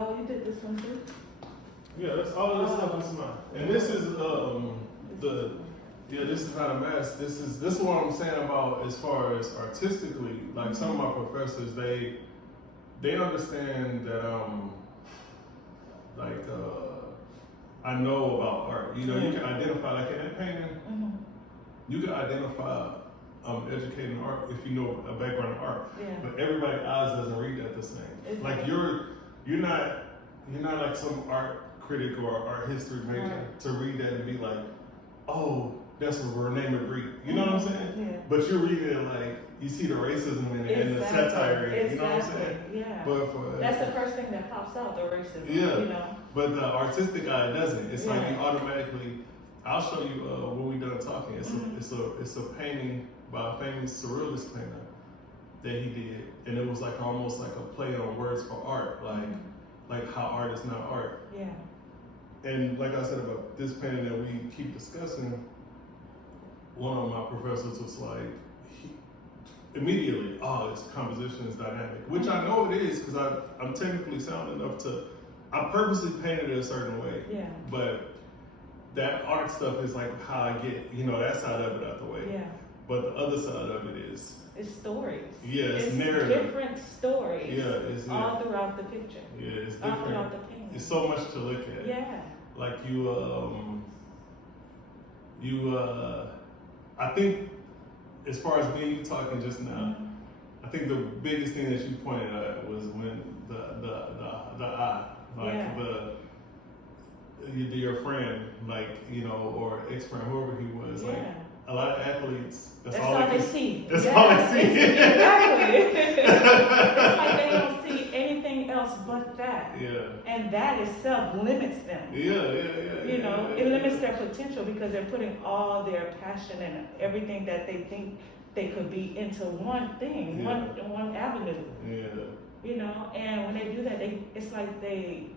Oh, you did this one too? Yeah, that's all of this stuff is mine. And this is this is not a mess. This is what I'm saying about as far as artistically. Like some of my professors, they understand that I know about art. You know, you can identify like in that painting, you can identify educating art if you know a background in art. Yeah. But everybody's eyes doesn't read that the same. Exactly. Like you're not like some art critic or art history major to read that and be like, oh, that's a Rene Magritte. You know what I'm saying? Yeah. But you're reading it like you see the racism in it and the satire in it. You know what I'm saying? Yeah. But that's the first thing that pops out, the racism. Yeah. You know? But the artistic eye doesn't. It's like you automatically. I'll show you when we done talking. It's a painting by a famous surrealist painter that he did, and it was like almost like a play on words for art, like how art is not art. Yeah. And like I said about this painting that we keep discussing, one of my professors was like, immediately, this composition is dynamic, which I know it is because I'm technically sound enough to. I purposely painted it a certain way. Yeah. But that art stuff is like how I get, that side of it out the way. Yeah. But the other side of it is. It's stories. Yeah, it's narrative. Different stories. Yeah, it's all throughout the picture. Yeah, it's different. All throughout the painting. It's so much to look at. Yeah. Like I think as far as me and you talking just now, I think the biggest thing that you pointed out was when the eye, like your friend, like, or ex-friend, whoever he was, like a lot of athletes, that's all they see. That's all they see. Exactly. It's like they don't see anything else but that. Yeah. And that itself limits them. It limits their potential because they're putting all their passion and everything that they think they could be into one thing, one avenue. Yeah. And when they do that, it's like they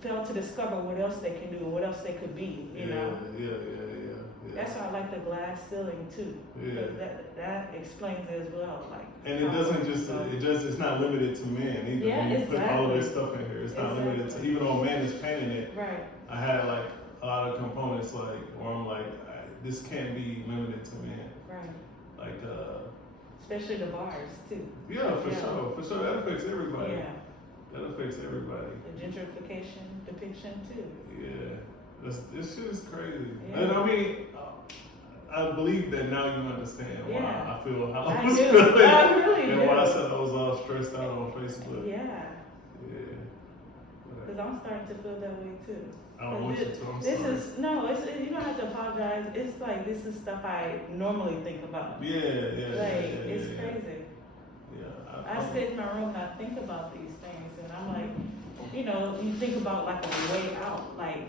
fail to discover what else they can do, what else they could be, Yeah. That's why I like the glass ceiling too. Yeah. That explains it as well. Like, and it doesn't it's not limited to men either. Yeah, when you put all of this stuff in here, it's not limited to, even though a man is painting it. Right. I had like a lot of components where I'm like, this can't be limited to men. Right. Like especially the bars too. Yeah, for sure. That affects everybody. Yeah. That affects everybody. The gentrification depiction too. Yeah. This shit is crazy. Yeah. And I mean, I believe that now you understand why I feel how I was do. feeling. I really do. And why I said I was all stressed out on Facebook. Yeah. Yeah. Because I'm starting to feel that way too. I don't want you to. I'm this sorry. You don't have to apologize. It's like this is stuff I normally think about. It's crazy. Yeah. I sit in my room and I think about these things, and I'm like, you think about like a way out, like.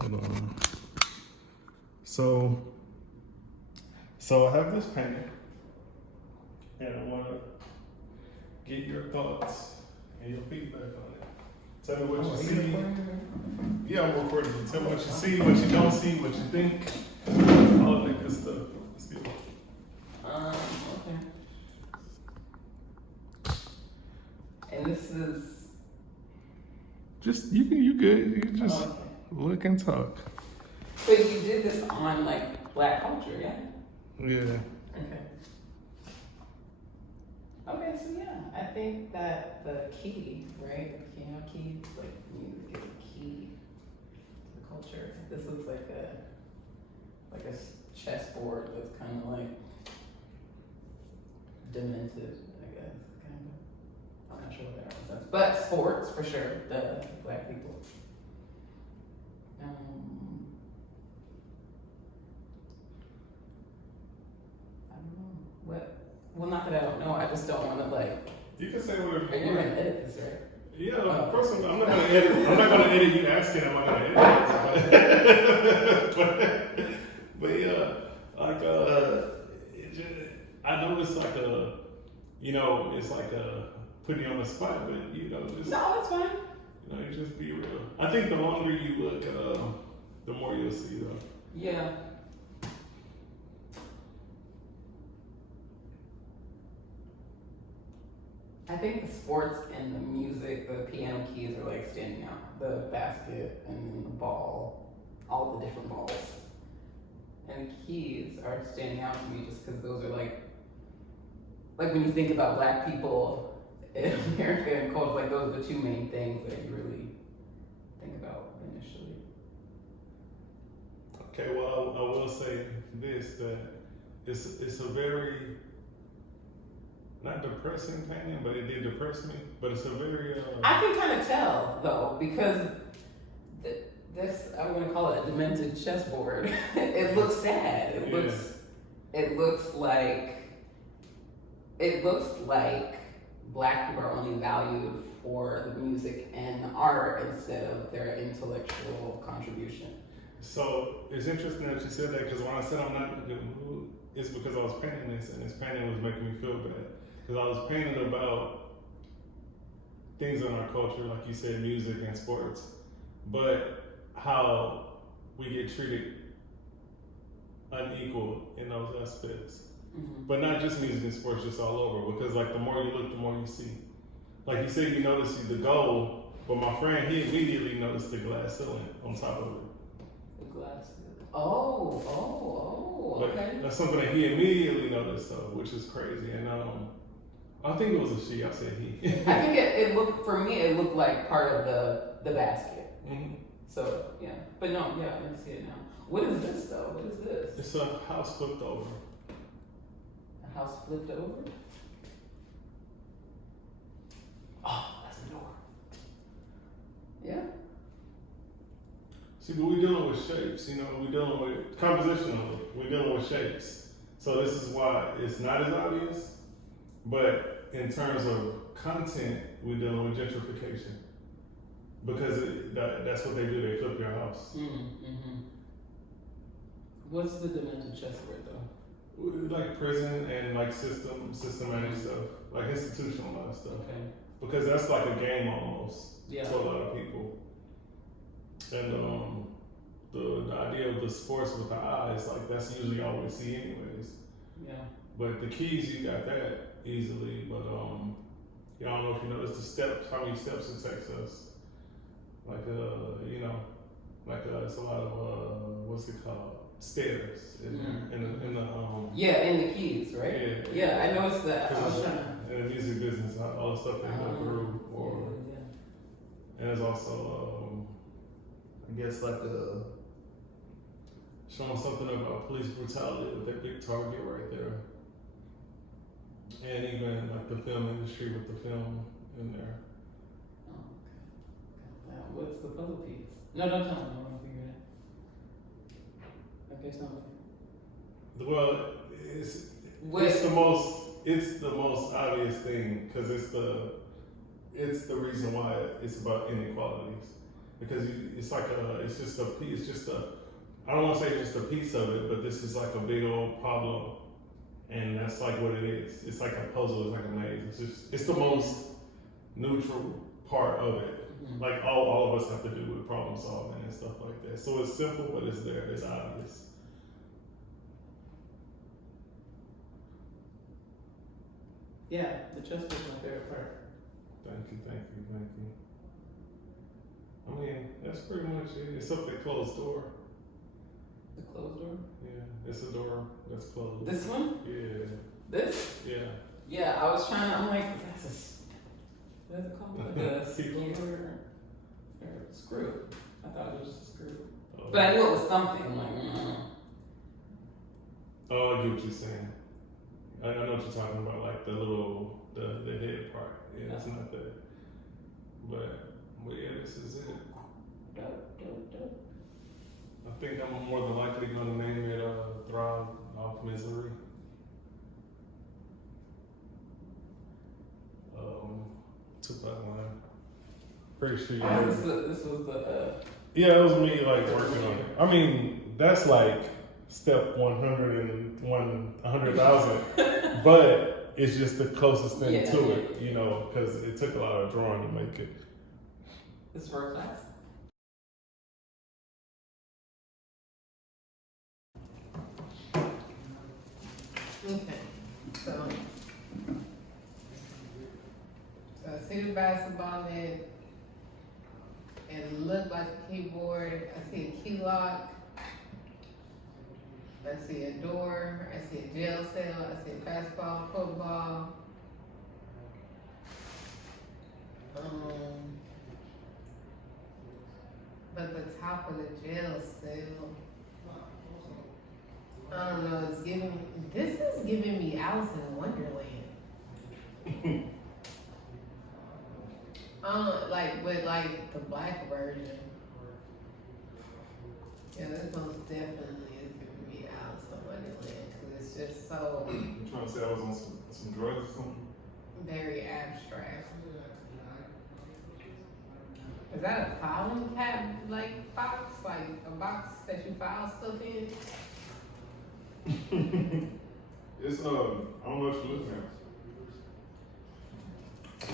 Hold on. So I have this painting, and I want to get your thoughts and your feedback on it. Tell me what you see. Yeah, I'm recording you. Tell me what you see, what you don't see, what you think, all of that good stuff. Let's get it. Okay. And this is Just you good. You just look and talk. So you did this on like Black culture, yeah? Yeah. Okay. Okay, so yeah, I think that the key, right? The piano key, like music is a key to the culture. This looks like a chessboard that's kind of like demented, I guess, kind of. I'm not sure what that represents, but sports for sure. The Black people. I don't know what. Well, not that I don't know. I just don't want to like. You can say whatever Are you you gonna want. edit this, right? Yeah, first I'm not gonna edit. I'm not gonna edit you asking. I'm not gonna edit. but yeah, like I know it's like it's like putting you on the spot, but just No, that's fine. you just be real. I think the longer you look, the more you'll see though. Yeah. I think the sports and the music, the piano keys are like standing out. The basket and then the ball, all the different balls. And keys are standing out to me just because those are like when you think about Black people in America and culture, like those are the two main things that you really think about initially. Okay, well, I will say this, that it's a very, not depressing painting, but it did depress me, but it's a very... I can kind of tell, though, because this, I'm going to call it a demented chessboard. It looks sad. It looks like Black people are only valued for the music and the art instead of their intellectual contribution. So it's interesting that you said that, because when I said I'm not in a good mood, it's because I was painting this, and this painting was making me feel bad. Because I was painting about things in our culture, like you said, music and sports, but how we get treated unequal in those aspects. Mm-hmm. But not just music and sports, just all over. Because like the more you look, the more you see. Like you said, you notice the goal, but my friend, he immediately noticed the glass ceiling on top of it. The glass. Oh, okay. That's something that he immediately noticed, though, which is crazy. And I think it was a she. I said he. I think it looked, for me, it looked like part of the basket. Mm-hmm. So yeah, but no, yeah, I can see it now. What is this though? What is this? It's a house flipped over. A house flipped over? Oh, that's a door. Yeah. See, but we're dealing with shapes, we're dealing with compositionally, we're dealing with shapes. So this is why it's not as obvious, but in terms of content, we're dealing with gentrification. Because that's what they do, they flip your house. Mm-hmm. What's the demented chessboard though? Like prison and like systematic stuff, like institutionalized stuff. Okay. Because that's like a game almost Yeah. to a lot of people. And the idea of the sports with the eyes, like that's usually all we see anyways. Yeah. But the keys, you got that easily. But I don't know if you noticed the steps, how many steps it takes us. Like it's a lot of what's it called? Stairs in the yeah, in the keys, right? Yeah, I noticed that. I was trying to... In the music business, all the stuff they go through, and there's also I guess like showing something about police brutality with that big target right there, and even like the film industry with the film in there. Oh, okay. What's the puzzle piece? No, don't tell me. I want to figure it out. Okay, tell me. Well, it's the most obvious thing, because it's the reason why it's about inequalities, because I don't want to say just a piece of it, but this is like a big old problem, and that's like what it is. It's like a puzzle, it's like a maze. It's the most neutral part of it. Mm-hmm. Like all of us have to do with problem solving and stuff like that. So it's simple, but it's there, it's obvious. Yeah, the chessboard's my favorite part. Thank you. I mean, that's pretty much it. It's up that closed door. The closed door? Yeah, it's a door that's closed. This one? Yeah. This? Yeah. Yeah, I was trying to, I'm like, what's it called? Like a skewer or screw. I thought it was just a screw. Oh. But I knew it was something. I'm like, Oh, I get what you're saying. I know what you're talking about, like the head part. Yeah, it's not that. But yeah, this is it. Dope. I think I'm more than likely going to name it Thrive Off Misery. Tupac line. Pretty sure you know. This was the. Yeah, it was me like working on it. I mean, that's like step 100,000, but it's just the closest thing to it, because it took a lot of drawing to make it. This is for a class. Okay, so see the basketball net. It looked like a keyboard. I see a key lock. I see a door. I see a jail cell. I see a basketball, football. But the top of the jail cell, I don't know. This is giving me Alice in Wonderland. Like with like the black version. Yeah, this most definitely is giving me Alice in Wonderland because it's just so. You trying to say I was on some drugs or something? Very abstract. Is that a filing cabinet like box? Like a box that you file stuff in? It's I don't know what you're looking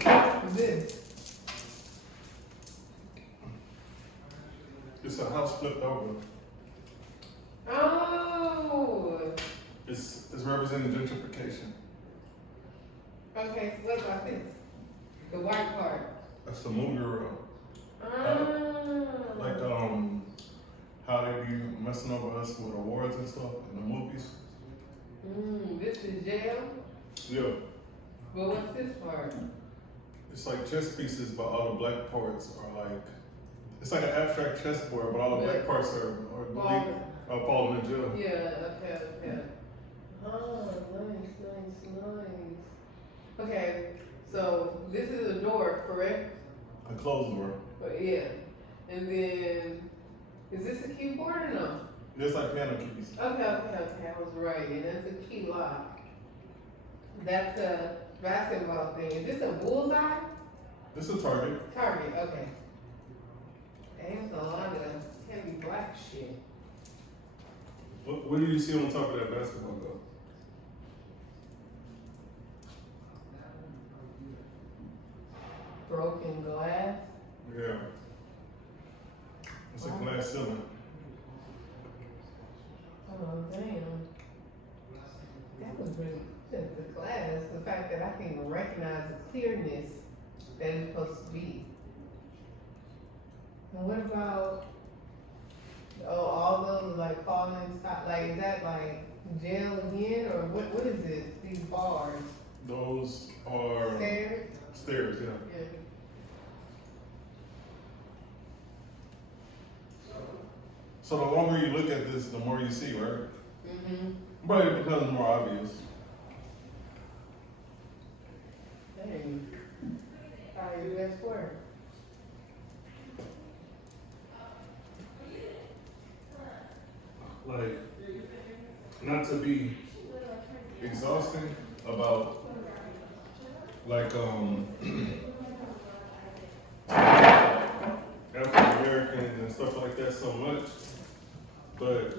at. What's this? It's a house flipped over. Oh! It's representing gentrification. Okay, so what about this? The white part. That's a movie reel. Like how they be messing over us with awards and stuff in the movies. This is jail? Yeah. But what's this part? It's like chess pieces, but all the black parts are like, it's like an abstract chessboard, but all the black parts are falling in jail. Yeah, okay. Oh, nice. Okay, so this is a door, correct? A closed door. But yeah. And then, is this a keyboard or no? It's like piano keys. Okay, I was right. And that's a key lock. That's a basketball thing. Is this a bullseye? This is a target. Target, okay. There's a lot of heavy black shit. What do you see on top of that basketball goal? Broken glass. Yeah. It's a glass ceiling. Oh, damn. That was really good. The glass, the fact that I can even recognize the clearness that it's supposed to be. And what about, all those like falling stop, like is that like jail again, or what is this, these bars? Those are Stairs? stairs, yeah. Yeah. So the longer you look at this, the more you see, right? Mm-hmm. But it becomes more obvious. Dang. How do you guys work? Like, not to be exhausting about, like, African Americans and stuff like that so much, but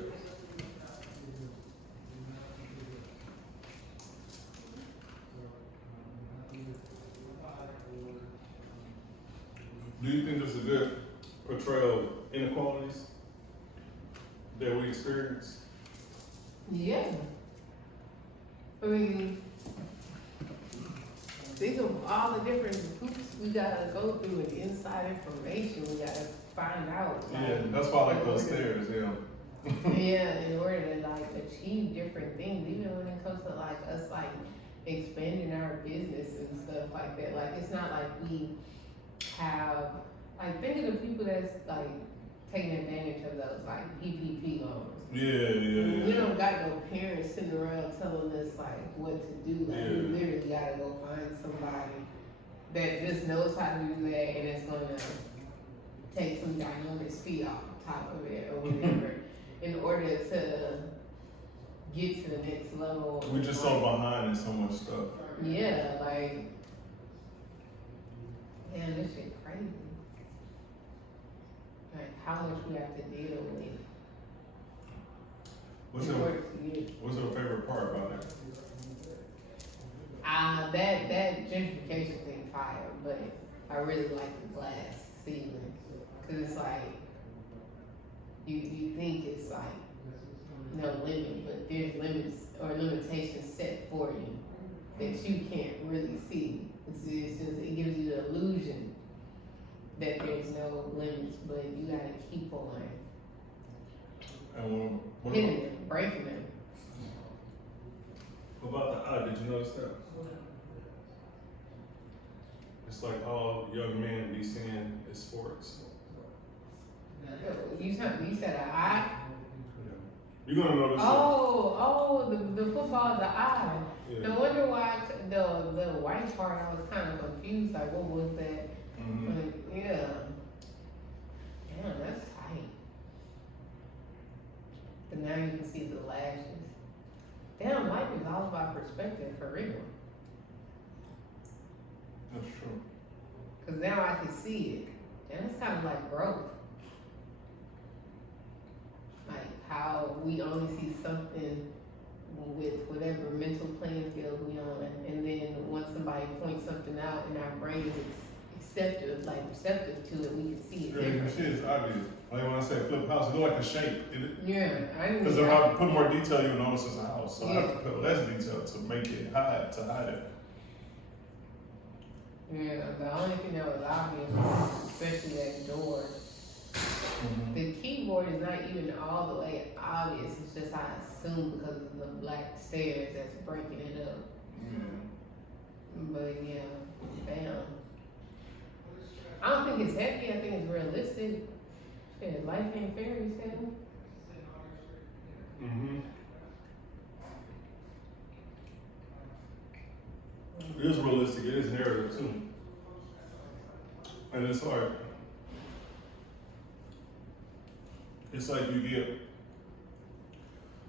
do you think this is a good portrayal of inequalities that we experience? Yeah. I mean, think of all the different hoops we gotta go through and inside information we gotta find out. Yeah, that's why I like those stairs, yeah. Yeah, in order to like achieve different things, even when it comes to like us like expanding our business and stuff like that. Like it's not like we have like think of the people that's like taking advantage of those like PPP loans. Yeah. We don't got no parents sitting around telling us like what to do. Like we literally gotta go find somebody that just knows how to do that and it's gonna take some ginormous fee off the top of it or whatever in order to get to the next level. We're just so behind in so much stuff. Yeah, like man, this shit crazy. Like how much we have to deal with. What's your favorite part about it? That gentrification thing fire, but I really like the glass ceiling because it's like you think it's like no limit, but there's limits or limitations set for you that you can't really see. It's just it gives you the that there's no limits, but you gotta keep on And what hitting them, breaking them. about the eye? Did you notice that? It's like all young men be seeing is sports. You said an eye? You're gonna notice. The football, the eye. Yeah. No wonder why the white part, I was kind of confused. Like, what was that? Mm-hmm. Like, yeah. Damn, that's tight. But now you can see the lashes. Damn, life is all about perspective, for real. That's true. Because now I can see it. And it's kind of like growth. Like how we only see something with whatever mental playing field we on. And then once somebody points something out and our brain is receptive to it, we can see it. Yeah, you can see it's obvious. Like when I say flip house, it look like a shape. Yeah, I didn't. Because if I put more detail, you'll notice it's a house. So I Yeah. have to put less detail to make it hide it. Yeah, the only thing that was obvious, especially that door, the keyboard is not even all the way obvious. It's just I assume because of the black stairs that's breaking it up. Yeah. But yeah, damn. I don't think it's heavy. I think it's realistic. Shit, life ain't fairy tale. Mm-hmm. It is realistic. It is narrative too, and it's like you get.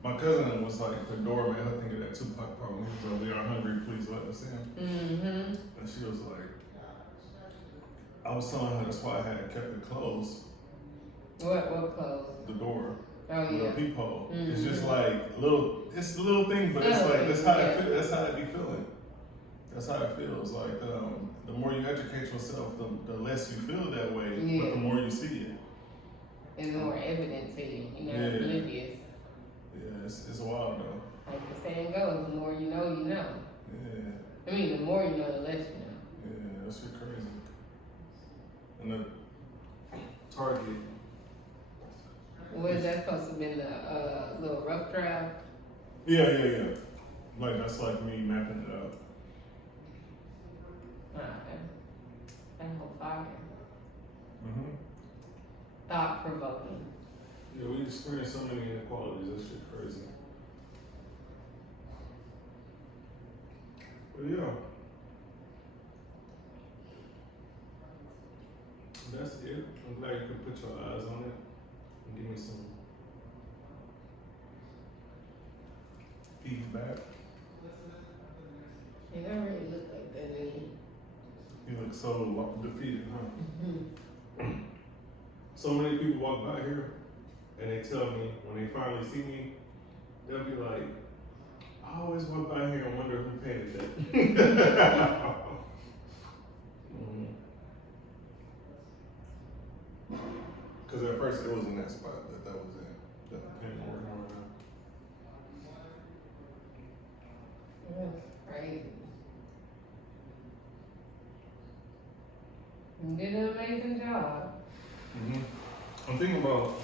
My cousin was like the door made her think of that Tupac problem. He was like, "We are hungry, please let us in." Mm-hmm. And she was like, I was telling her that's why I had kept it closed. What clothes? The door. Oh With yeah. a peephole. Mm-hmm. It's just like it's a little thing, but it's like that's how it be feeling. That's how it feels. Like the more you educate yourself, the less you feel that way, but the more you see it. It's more evident to you. You're not Yeah. oblivious. Yeah, it's wild though. Like the saying goes, the more you know, you know. Yeah, I mean, the more you know, the less you know. yeah, that shit crazy. And the Target. Was that supposed to have been a little rough draft? Yeah. Like that's like me mapping it out. Okay. That whole fire. Mm-hmm. Thought provoking. Yeah, we experience so many inequalities. That shit crazy. But yeah, that's it. I'm glad you could put your eyes on it and give me some feedback. It don't really look like that, do you? You look so defeated, huh? Mm-hmm. So many people walk by here and they tell me when they finally see me, they'll be like, I always walk by here and wonder who painted that. Because at first it was in that spot that was in, that the paint working around. That's crazy. You did an amazing job. I'm thinking about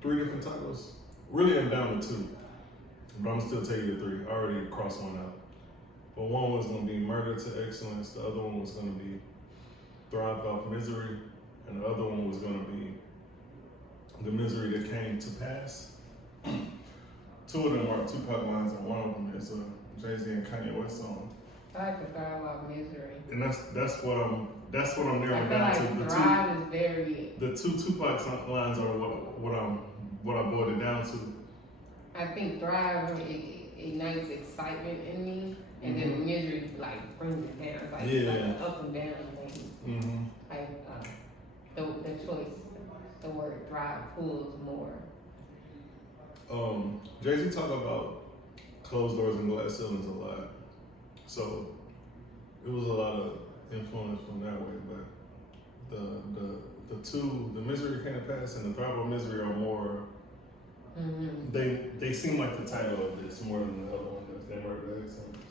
three different titles. Really, I'm down to two, but I'm still tell you the three. I already crossed one out. But one was going to be Murder to Excellence. The other one was going to be Thrive Off Misery, and the other one was going to be The Misery That Came to Pass. Two of them are Tupac lines, and one of them is a Jay-Z and Kanye West song. I like to thrive off misery. And that's what I'm I narrowing feel down like to. thrive is very. The two Tupac lines are what I boiled it down to. I think thrive ignites excitement in me, and then misery like brings it down. It's like, it's like an up and down thing. Like the choice, the word thrive pulls more. Jay-Z talk about closed doors and glass ceilings a lot. So it was a lot of influence from that way, but the two, The Misery Can't Pass and The Thrive of Misery are more, they seem like the title of this more than the other one that's Murder to Excellence.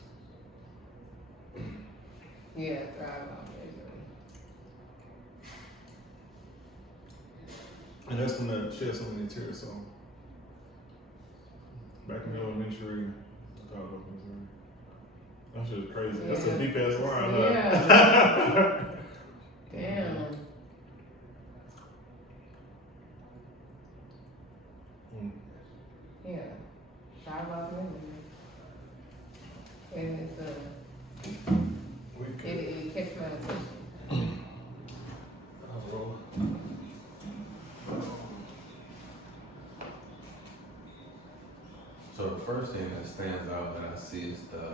Yeah, thrive off measuring. And that's when that shed so many tears song. Back in elementary, I thought about Missouri. That shit is crazy. Yeah. That's a deep ass word. Yeah. Damn. Yeah. Thrive off measuring. And it's it catch my attention. So the first thing that stands out that I see is the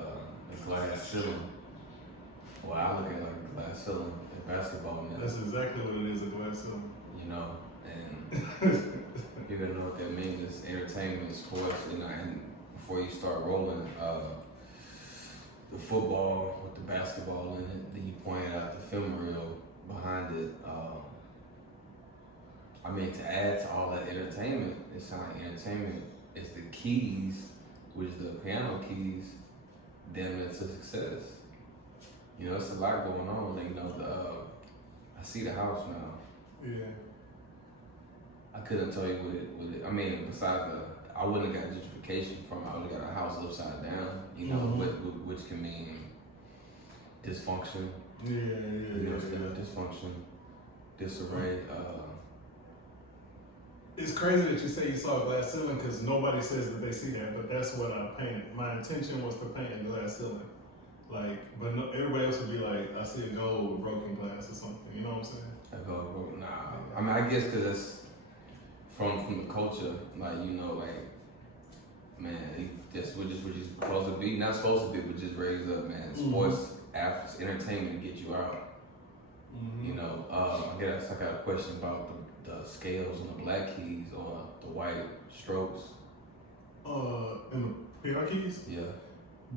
glass ceiling. Well, I look at like a glass ceiling in basketball now. That's exactly what it is, a glass ceiling. You know, and people know what that means. It's entertainment, sports, you know, and before you start rolling the football with the basketball in it, then you point out the film reel behind it. I mean, to add to all that entertainment, it sounds like entertainment is the keys, which is the piano keys, damn it to success. You know, it's a lot going on. Like, you know, I see the house now. Yeah. I couldn't tell you what it. I mean, besides I wouldn't have got justification from it. I would have got a house upside down. You know, which can mean dysfunction. Yeah. You know, dysfunction, disarray. It's crazy that you say you saw a glass ceiling because nobody says that they see that, but that's what I painted. My intention was to paint a glass ceiling. Like, but no, everybody else would be like, I see a gold with broken glass or something. You know what I'm saying? A gold, nah. I mean, I guess because it's from the culture, like, you know, like, man, we're just supposed to be, not supposed to be, but just raised up, man. Sports, athletes, entertainment to get you out. You know, I got a question about the scales on the black keys or the white strokes. And the piano keys? Yeah.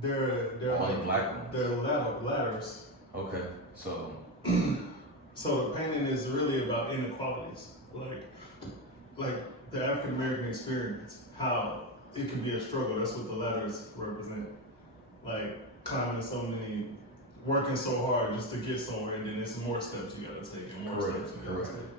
They're only black ones. They're ladders. Okay, so. So the painting is really about inequalities, like the African American experience, how it can be a struggle. That's what the ladders represent. Like climbing working so hard just to get somewhere, and then it's more steps you gotta take, and more steps you gotta take.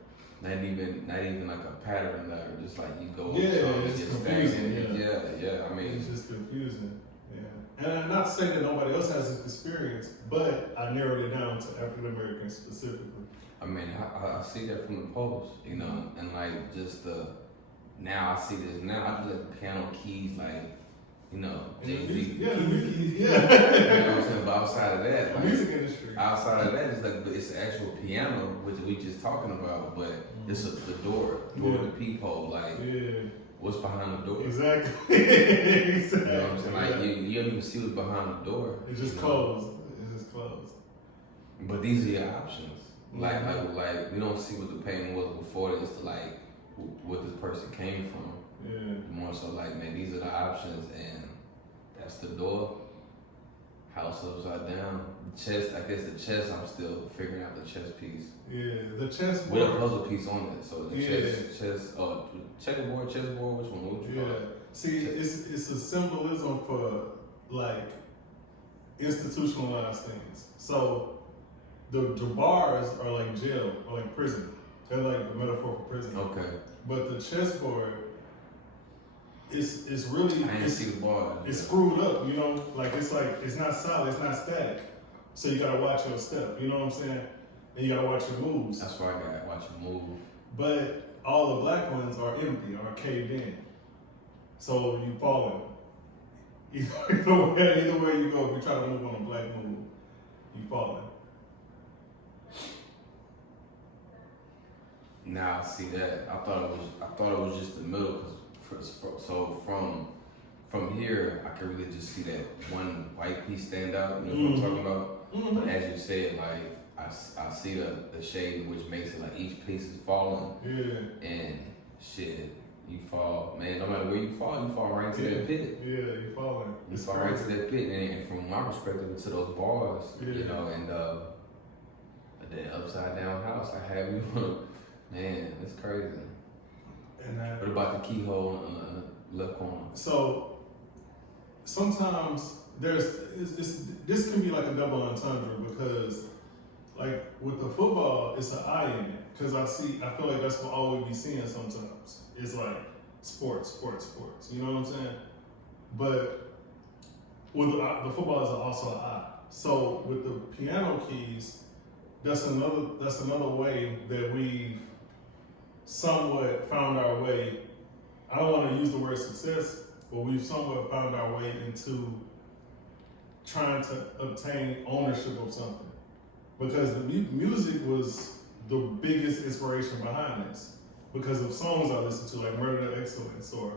Not even like a pattern ladder, just like you go. It's confusing. Yeah. I mean, it's just confusing. Yeah, and I'm not saying that nobody else has this experience, but I narrowed it down to African Americans specifically. I mean, I see that from the post, you know, and like just now I see this now. I just like piano keys, like, you know, Jay-Z. Yeah, the keys. You know what I'm saying? But outside of that, The like, music industry. outside of that, it's like it's the actual piano, which we just talking about, but it's the door to the peephole, like. What's behind the door? Exactly. You know what I'm saying? Like you don't even see what's behind the door. It's just closed. It's just closed. But these are your options. Like we don't see what the painting was before this to like what this person came from. Yeah. More so like, man, these are the options, and that's the door. House upside down. The chest, I guess the chest, I'm still figuring out the chest piece. Yeah, the chess With a board. puzzle piece on it. So the checkerboard, chessboard, which one? What would you call it? See, it's a symbolism for like institutionalized things. So the bars are like jail or like prison. They're like a metaphor for prison. Okay. But the chessboard it's really I didn't see the bar. It's screwed up, you know, like it's not solid, it's not static. So you gotta watch your step, you know what I'm saying? And you gotta watch your moves. That's why I gotta watch you move. But all the black ones are empty or caved in. So you falling. Either way you go, if you try to move on a black move, you falling. Now I see that. I thought it was just the middle, so from here I can really just see that one white piece stand out. You know what I'm talking about? But as you said, like I see the shade which makes it like each piece is falling. Yeah. And shit, you fall, man. No matter where you fall right into that pit. Yeah, you falling. You fall right to that pit, and from my perspective, to those bars, you know, and that upside down house, I have you. Man, it's crazy. And what about the keyhole on the left corner? So sometimes this can be like a double entendre because like with the football, it's an eye in it because I feel like that's what all we be seeing sometimes. It's like sports. You know what I'm saying? But with the football is also an eye. So with the piano keys, that's another way that we've somewhat found our way. I don't want to use the word success, but we've somewhat found our way into trying to obtain ownership of something. Because the music was the biggest inspiration behind this. Because of songs I listened to, like Murder to Excellence, or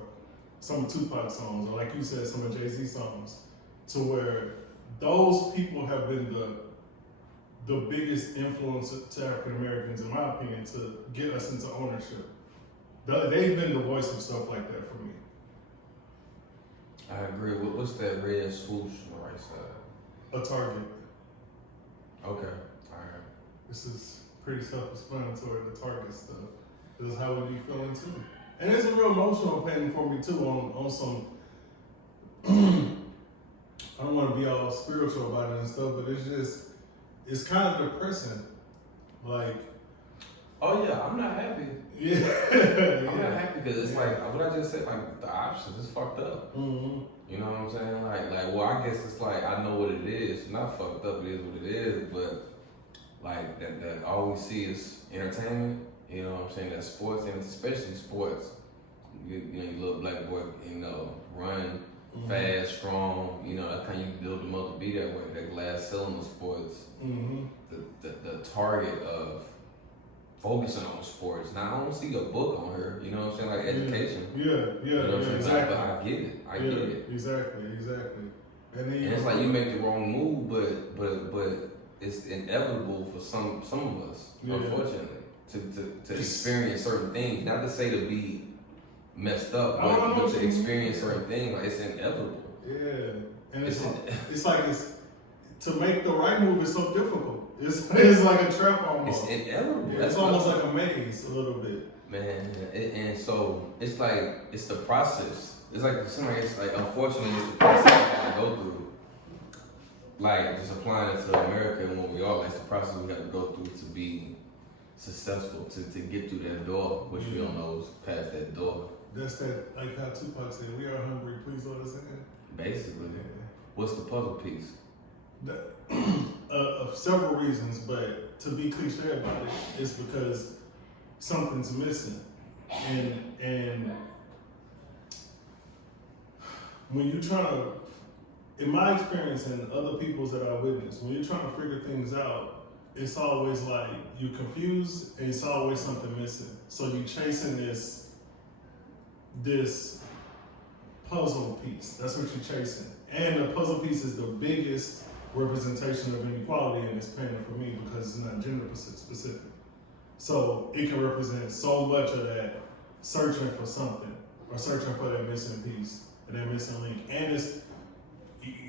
some Tupac songs, or like you said, some of Jay-Z songs, to where those people have been the biggest influence to African Americans, in my opinion, to get us into ownership. They've been the voice of stuff like that for me. I agree. What's that red swoosh on the right side? A target. Okay. All right. This is pretty self-explanatory, the target stuff. This is how we be feeling too. And it's a real emotional pain for me too on some, I don't want to be all spiritual about it and stuff, but it's kind of depressing. Like, oh yeah, I'm not happy. Yeah. I'm not happy because it's like what I just said. Like the options is fucked up. Mm-hmm. You know what I'm saying? Like, well, I guess it's like I know what it is. Not fucked up. It is what it is. But like that all we see is entertainment. You know what I'm saying? That sports and especially sports. You know, your little black boy, run fast, strong. You know, that's how you build them up to be that way. That glass ceiling of sports. Mm-hmm. The target of focusing on sports. Now I don't see a book on her, you know what I'm saying, like education. Yeah, you know what I'm saying? exactly. But I get it. I get it. Exactly. And then it's like you make the wrong move, but it's inevitable for some of us, unfortunately, to experience certain things. Not to say to be messed up, but to experience certain things, like it's inevitable. Yeah, and it's like to make the right move is so difficult. It's like a trap almost. It's inevitable. Yeah, it's almost like a maze a little bit. Man, and so it's like it's the process. It's like unfortunately it's the process we have to go through. Like just applying it to America and what we are, like it's the process we have to go through to be successful, to get through that door, which we don't know is past that door. That's that, like how Tupac said, "We are hungry, please let us in." Basically, what's the puzzle piece? Of several reasons, but to be cliche about it, it's because something's missing, and when you're trying to, in my experience and other people's that I witnessed, when you're trying to figure things out, it's always like you're confused and it's always something missing. So you're chasing this puzzle piece. That's what you're chasing, and the puzzle piece is the biggest representation of inequality in this painting for me because it's not gender specific. So it can represent so much of that searching for something or searching for that missing piece or that missing link. And it's,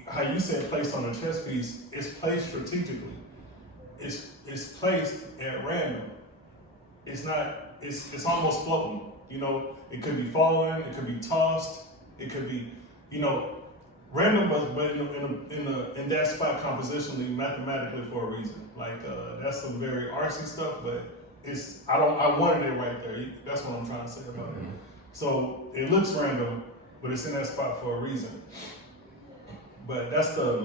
how you said placed on a chess piece, it's placed strategically. It's placed at random. It's not, it's almost floating. You know, it could be falling, it could be tossed, it could be, random, but in that spot compositionally, mathematically for a reason. Like that's some very artsy stuff, but I wanted it right there. That's what I'm trying to say about it. So it looks random, but it's in that spot for a reason. But that's the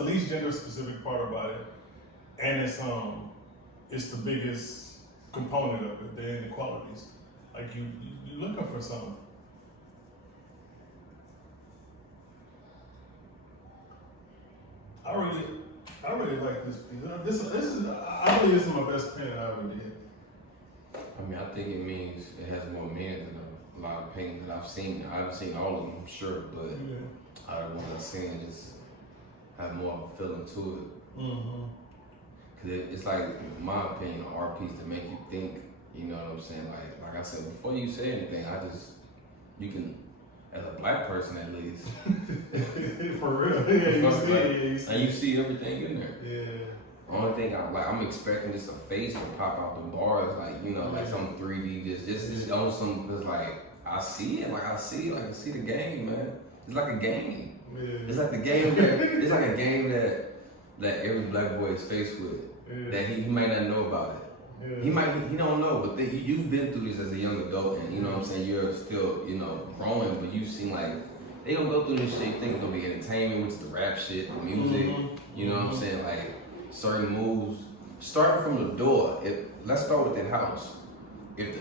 least gender specific part about it, and it's the biggest component of it, the inequalities. Like you're looking for something. I really like this piece. I believe this is my best painting I ever did. I mean, I think it means it has more meaning than a lot of paintings that I've seen. I haven't seen all of them, I'm sure, but out of the ones I've seen, just have more of a feeling to it. Mm-hmm. Cause it's like, in my opinion, an art piece to make you think. You know what I'm saying? Like I said, before you say anything, you can. As a black person, at least. For real. Yeah, and you see everything in there. Yeah. Only thing I'm expecting just a face to pop out the bars, like like some 3D, just on some, cause like I see it, I see the game, man. it's like a game. Yeah. It's like the game that it's like a game that every black boy is faced with. Yeah. That he might not know about it. Yeah. He don't know, but you've been through this as a young adult, and you know what I'm saying, you're still, you know, growing, but you seem like they gonna go through this shit, think it's gonna be entertainment, which is the rap shit, the music, you know what I'm saying, like certain moves. Starting from the door, let's start with that house. If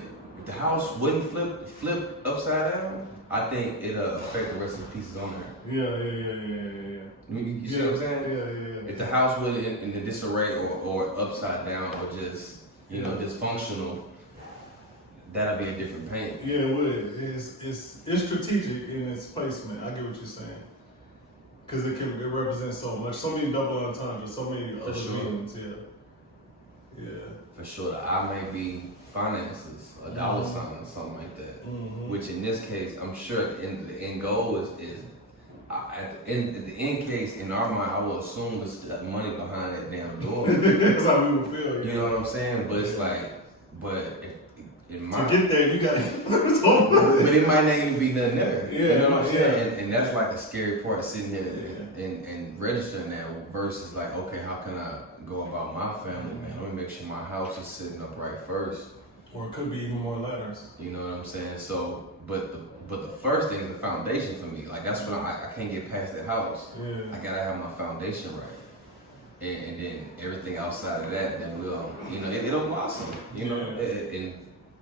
the house wouldn't flip upside down, I think it'll affect the rest of the pieces on there. Yeah. You see what I'm saying? Yeah. If the house was in a disarray or upside down or just, you know, dysfunctional, that'll be a different pain. Yeah, it would. It's strategic in its placement. I get what you're saying. Because it represents so much, so many double entendres, so many other meanings. Yeah. For sure, I may be finances, a dollar sign or something like that. Which in this case, I'm sure the end goal is at the end case, in our mind, I will assume there's that money behind that damn door. That's how we would feel. You know what I'm saying? But it's like, in my to get there, you gotta. but it might not even be nothing there. Yeah, you know what I'm saying? yeah. And that's like a scary part of sitting here and registering that versus like, okay, how can I go about my family, man? Let me make sure my house is sitting upright first. Or it could be even more letters. You know what I'm saying? So, but the first thing is the foundation for me. Like that's when I can't get past that house. Yeah. I gotta have my foundation right, and then everything outside of that, then we'll, you know, it'll blossom. You know, in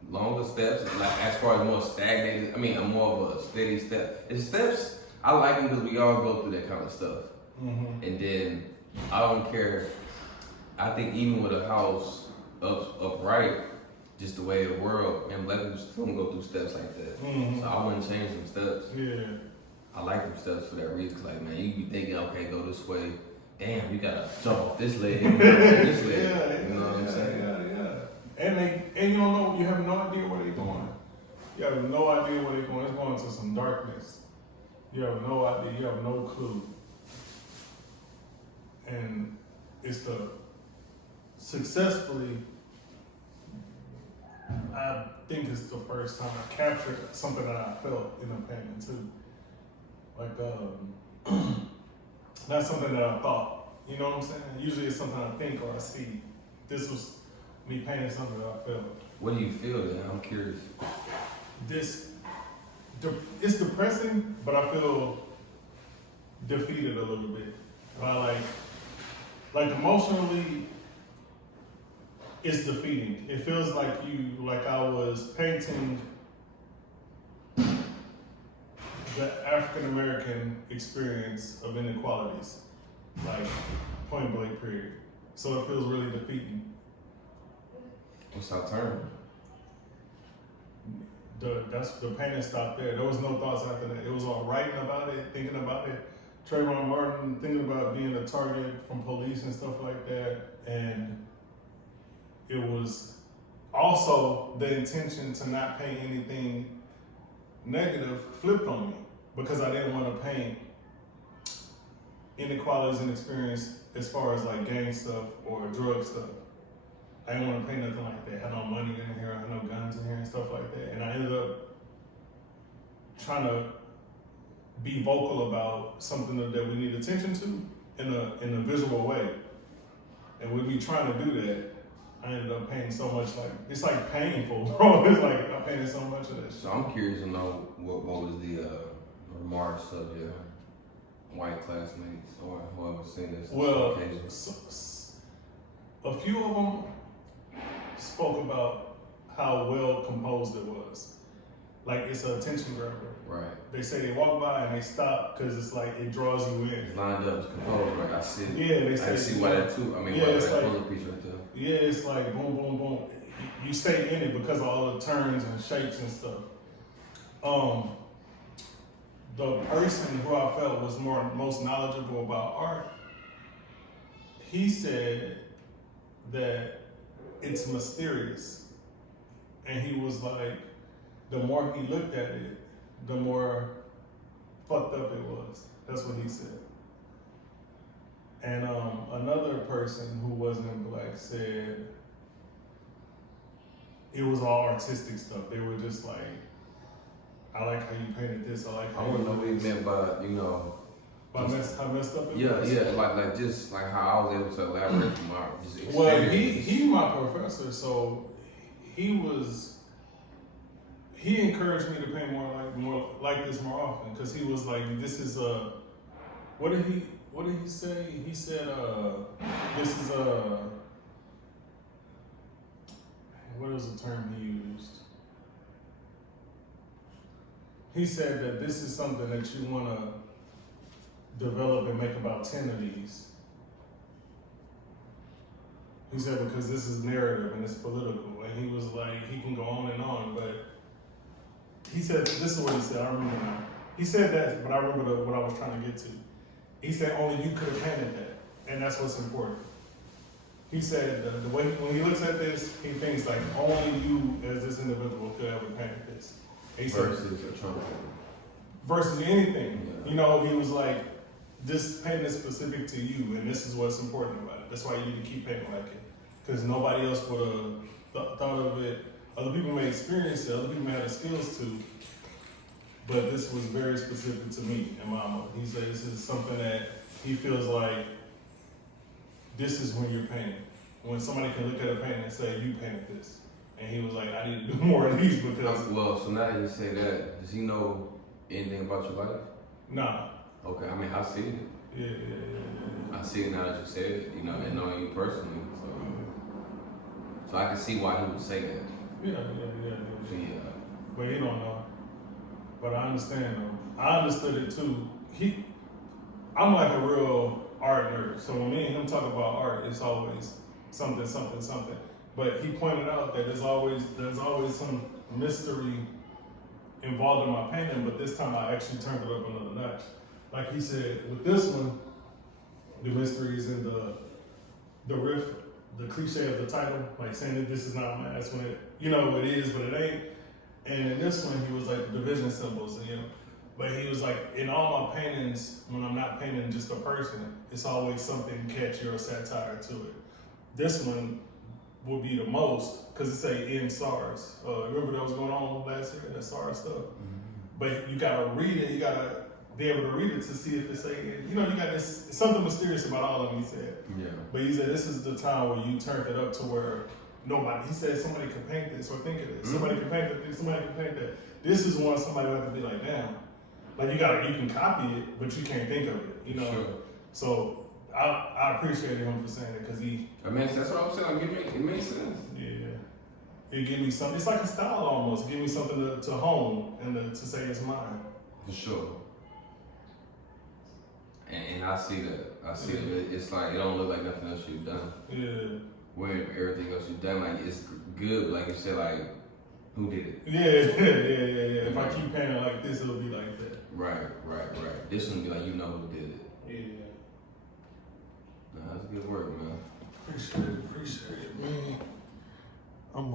longer steps. Like as far as more stagnated, I mean, I'm more of a steady step. It's steps. I like them because we all go through that kind of stuff. And then I don't care. I think even with a house upright, just the way of the world, and black people still don't go through steps like that. So I wouldn't change them steps. Yeah. I like them steps for that reason. 'Cause like, man, you be thinking, okay, go this way. Damn, you gotta jump off this leg, and jump off this leg. You know what I'm saying? Yeah. And you don't know, you have no idea where they're going. You have no idea where they're going. It's going to some darkness. You have no idea. You have no clue. And it's the successfully, I think it's the first time I captured something that I felt in a painting too. Like, not something that I thought. You know what I'm saying? Usually it's something I think or I see. This was me painting something that I felt. What do you feel then? I'm curious. It's depressing, but I feel defeated a little bit. Like emotionally, it's defeating. It feels like I was painting the African American experience of inequalities, like point blank period. So it feels really defeating. What's our turn? The painting stopped there. There was no thoughts after that. It was all writing about it, thinking about it. Trayvon Martin, thinking about being a target from police and stuff like that. And it was also the intention to not paint anything negative flipped on me because I didn't want to paint inequalities in experience as far as like gang stuff or drug stuff. I didn't want to paint nothing like that. I had no money in here, I had no guns in here and stuff like that. And I ended up trying to be vocal about something that we need attention to in a visual way. And with me trying to do that, I ended up painting so much, like, it's like painful, bro. It's like I painted so much of that shit. So I'm curious to know what was the remarks of your white classmates or whoever seen this. Well, a few of them spoke about how well composed it was. Like it's an attention grabber. Right. They say they walk by and they stop because it's like it draws you in. It's lined up, it's composed, right? I see it. Yeah, they say. I see why that too. I mean, yeah, why it's that like, puzzle piece right there. Yeah, it's like boom, boom, boom. You stay in it because of all the turns and shapes and stuff. The person who I felt was most knowledgeable about art, he said that it's mysterious. And he was like, the more he looked at it, the more fucked up it was. That's what he said. And another person who wasn't black said it was all artistic stuff. They were just like I like how you painted this. I like how I want to know what he meant by, you know. How messed up it Yeah, was. yeah, like just like how I was able to elaborate from my just experience. Well, he's my professor, so he encouraged me to paint more like this more often, because he was like, this is what did he say? He said this is what was the term he used? He said that this is something that you want to develop and make about 10 of these. He said because this is narrative and it's political, and he was like, he can go on and on, but he said, this is what he said, I remember now. He said that, but I remember what I was trying to get to. He said only you could have painted that, and that's what's important. He said the way, when he looks at this, he thinks like only you as this individual could ever paint this. He Versus a Trump. versus anything. Yeah. You know, he was like, this painting is specific to you, and this is what's important about it. That's why you need to keep painting like it. Because nobody else would have thought of it. Other people may experience it, other people may have the skills to, but this was very specific to me and Mama. He said this is something that he feels like this is when you're painting. When somebody can look at a painting and say, you painted this. And he was like, I need to do more of these because... Well, so now that you say that, does he know anything about your life? Nah. Okay, I mean, I see it. Yeah. I see it now that you said it, you know, and knowing you personally. So I can see why he would say that. Yeah. Yeah. But he don't know. But I understand though. I understood it too. I'm like a real art nerd. So when me and him talk about art, it's always something. But he pointed out that there's always some mystery involved in my painting, but this time I actually turned it up another notch. Like he said, with this one, the mystery is in the riff, the cliche of the title, like saying that this is not a mask when it, you know, it is, but it ain't. And in this one, he was like the division symbols, and, you know, but he was like, in all my paintings, when I'm not painting just a person, it's always something catchy or satire to it. This one would be the most, because it say in SARS. Remember that was going on last year, that SARS stuff? Mm-hmm. But you gotta read it, you gotta be able to read it to see if it's saying, you know, you got this, something mysterious about all of them, he said. Yeah. But he said, this is the time where you turned it up to where nobody, he said somebody could paint this or think of this. Mm-hmm. Somebody could paint that, somebody could paint that. This is one somebody would have to be like, damn. Like you can copy it, but you can't think of it, you know? Sure. So I appreciate him for saying it, because he... I mean, that's what I'm saying, it makes sense. Yeah. It give me something, it's like a style almost. Give me something to hone and to say it's mine. For sure. And I see that. I see it. It's like, it don't look like nothing else you've done. Yeah. Where everything else you've done, like, it's good, like you said, like, who did it? Yeah. If I keep painting like this, it'll be like that. Right. This one be like, you know who did it. Yeah. Nah, that's good work, man. Appreciate it, man. I'm